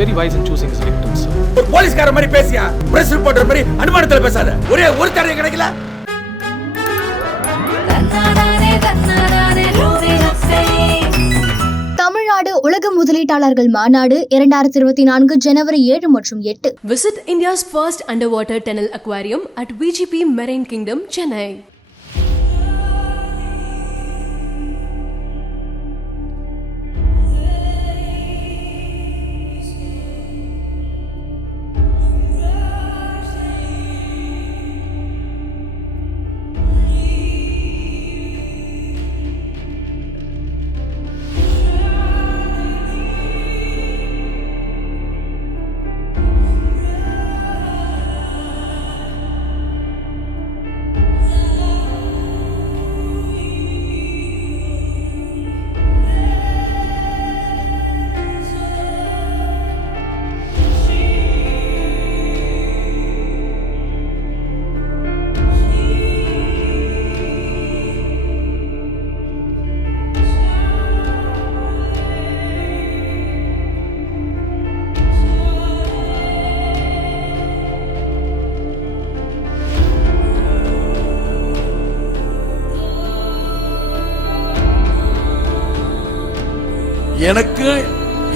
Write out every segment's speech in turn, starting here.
very wise in choosing his victims. ஒரு போலீஸ்கார மாதிரி பேசியா, பிரஸ் ரிப்போர்ட்டர் மாதிரி அனுமானத்துல பேசாத. ஒரே ஒரு தடவை கிடைக்கல. தமிழ்நாடு உலக முதலீட்டாளர்கள் மாநாடு 2024 ஜனவரி 7 மற்றும் 8. Visit India's first underwater tunnel aquarium at VGP Marine Kingdom, Chennai.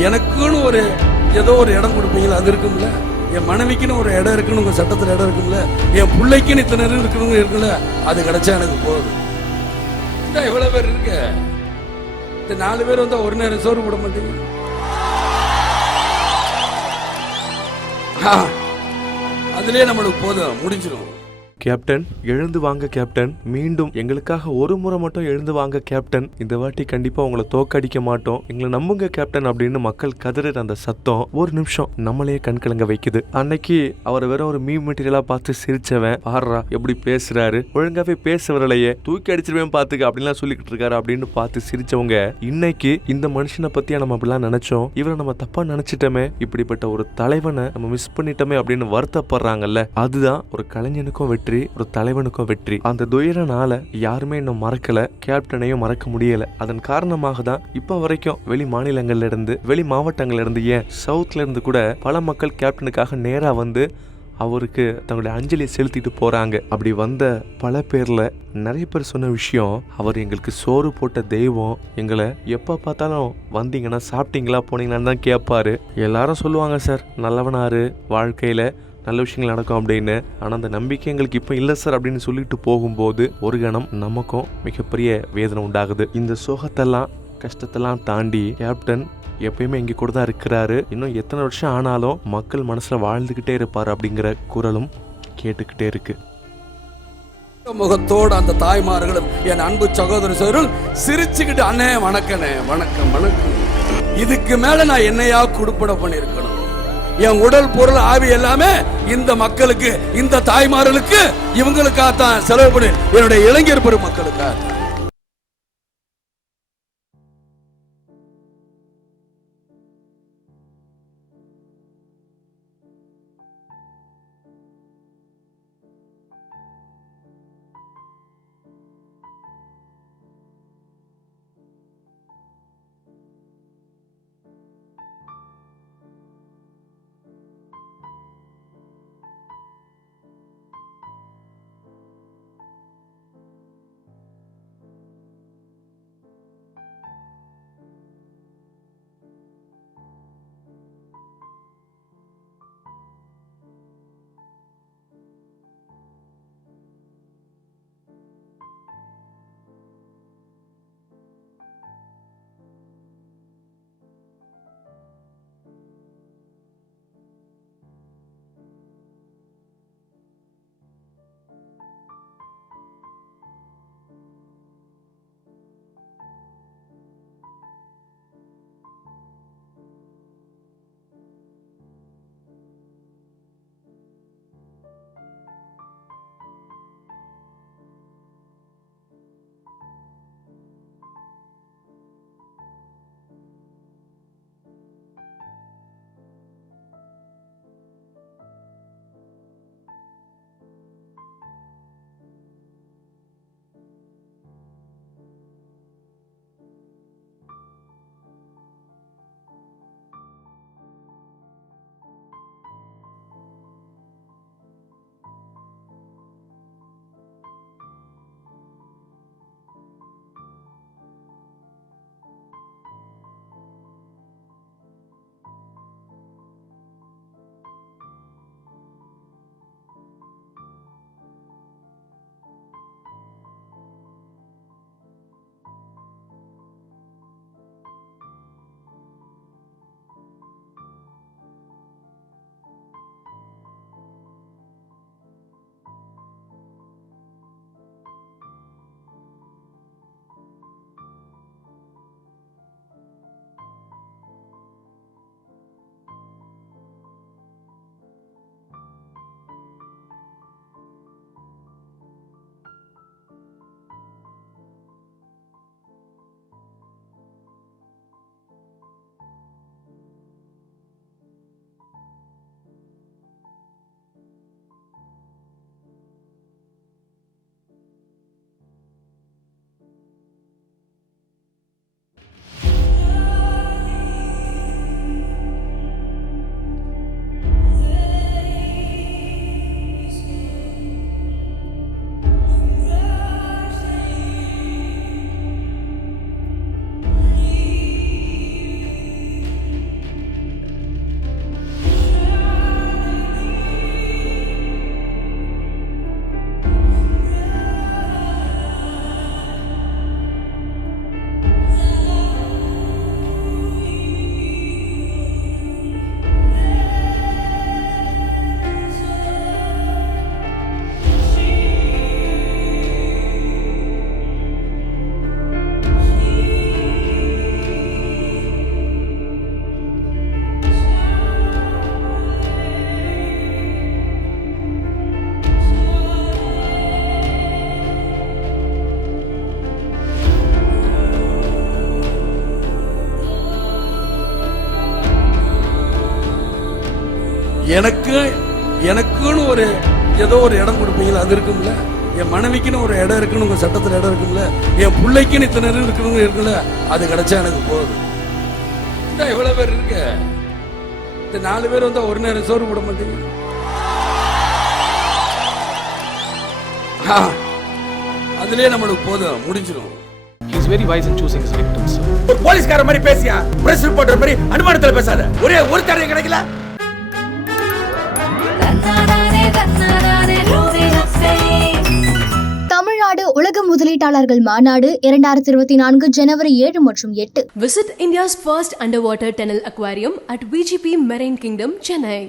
எனக்குன்னு ஒரு ஏதோ ஒரு இடம் கொடுப்பீங்களா? அது இருக்கும்ல. என் மனைவிக்குன்னு ஒரு இடம் இருக்குன்னு உங்க சட்டத்துல இடம் இருக்கும்ல. என் பிள்ளைக்குன்னு இத்தனை இருக்கணும் இருக்குல்ல. அது கிடைச்சா எனக்கு போதும். இந்த எவ்வளவு பேர் இருக்கு? இந்த 4 பேர் வந்தா ஒரு நேரம் சோறு போட மாட்டீங்க. அதுலயே நம்மளுக்கு போதும், முடிஞ்சிடும். கேப்டன், எழுந்து வாங்க கேப்டன். மீண்டும் எங்களுக்காக ஒரு முறை மட்டும் எழுந்து வாங்க கேப்டன். இந்த வாட்டி கண்டிப்பா உங்களை தோக்கடிக்க மாட்டோம், எங்களை நம்புங்க கேப்டன் அப்படின்னு மக்கள் கதற அந்த சத்தம் ஒரு நிமிஷம் நம்மளையே கண்கலங்க வைக்குது. அன்னைக்கு அவர் வெறும் ஒரு மீம் மெட்டீரியலா பார்த்து சிரிச்சவன், பாடுறா எப்படி பேசுறாரு, ஒழுங்காவே பேசுறவரையே தூக்கி அடிச்சிருவேன் பாத்துக்க அப்படின்லாம் சொல்லிக்கிட்டு இருக்காரு அப்படின்னு பார்த்து சிரிச்சவங்க, இன்னைக்கு இந்த மனுஷனை பத்தியா நம்ம அப்படிலாம் நினைச்சோம், இவரை நம்ம தப்பா நினைச்சிட்டோமே, இப்படிப்பட்ட ஒரு தலைவனை நம்ம மிஸ் பண்ணிட்டோமே அப்படின்னு வருத்தப்படுறாங்கல்ல. அதுதான் ஒரு கலைஞனுக்கும் வெற்றி, ஒரு தலைவனுக்கும் வெற்றி. அந்த துயரனால யாருமே இன்னும் மறக்கல, கேப்டனையும் மறக்க முடியல. அதன் காரணமாக தான் இப்ப வரைக்கும் வெளி மாநிலங்கள்ல இருந்து, வெளி மாவட்டங்கள்ல இருந்து, ஏன் சவுத்ல இருந்து கூட பல மக்கள் கேப்டனுக்காக நேரா வந்து அவருக்கு தங்களுடைய அஞ்சலியை செலுத்திட்டு போறாங்க. அப்படி வந்த பல பேர்ல நிறைய பேர் சொன்ன விஷயம், அவர் எங்களுக்கு சோறு போட்ட தெய்வம், எங்களை எப்ப பார்த்தாலும் வந்தீங்கன்னா சாப்பிட்டீங்களா போனீங்களான்னு தான் கேட்பாரு. எல்லாரும் சொல்லுவாங்க சார் நல்லவனாரு, வாழ்க்கையில நல்ல விஷயங்கள் நடக்கும் அப்படின்னு. ஆனால் அந்த நம்பிக்கை எங்களுக்கு இப்போ இல்லை சார் அப்படின்னு சொல்லிட்டு போகும்போது ஒரு கணம் நமக்கும் மிகப்பெரிய வேதனை உண்டாகுது. இந்த சோகத்தெல்லாம் கஷ்டத்தெல்லாம் தாண்டி கேப்டன் எப்பயுமே இங்கே கூட தான் இருக்கிறாரு. இன்னும் எத்தனை வருஷம் ஆனாலும் மக்கள் மனசுல வாழ்ந்துகிட்டே இருப்பார் அப்படிங்கிற குரலும் கேட்டுக்கிட்டே இருக்கு. முகத்தோடு அந்த தாய்மார்களும் என் அன்பு சகோதர சகோதரர்கள் சிரிச்சுக்கிட்டு, அண்ணே வணக்கண்ணே, வணக்கம் வணக்கம். இதுக்கு மேல நான் என்னையா குடுப்பட பண்ணிருக்கணும்? என் உடல் பொருள் ஆவி எல்லாமே இந்த மக்களுக்கு, இந்த தாய்மார்களுக்கு, இவங்களுக்காகத்தான் செலவு பண்ணி, என்னுடைய இளைஞர் பெரும் மக்களுக்காக. எனக்குன்னு ஒரு ஏதோ ஒரு இடம் கொடுப்பீங்களா? அது இருக்கும்ல. என் மனைவிக்குன்னு ஒரு இடம் இருக்குன்னு உங்க சட்டத்துல இடம் இருக்கும்ல. என் பிள்ளைக்குன்னு இத்தனை இருக்கணும் இருக்குல்ல. அது கிடைச்சா எனக்கு போதும். இந்த எவ்வளவு பேர் இருக்கு? இந்த 4 பேர் வந்தா ஒரு நேரம் சோறு போட மாட்டீங்க. அதுலயே நம்மளுக்கு போதும், முடிஞ்சிடும். He is very wise in choosing his victims. ஒரு போலீஸ்கார மாதிரி பேசியா? பிரஸ் ரிப்போர்ட்டர் மாதிரி அனுமானத்துல பேசாத. ஒரே ஒரு தடவை கிடைக்கல. தமிழ்நாடு உலக முதலீட்டாளர்கள் மாநாடு 2024 ஜனவரி 7 மற்றும் 8. Visit India's first underwater tunnel aquarium at VGP Marine Kingdom, Chennai.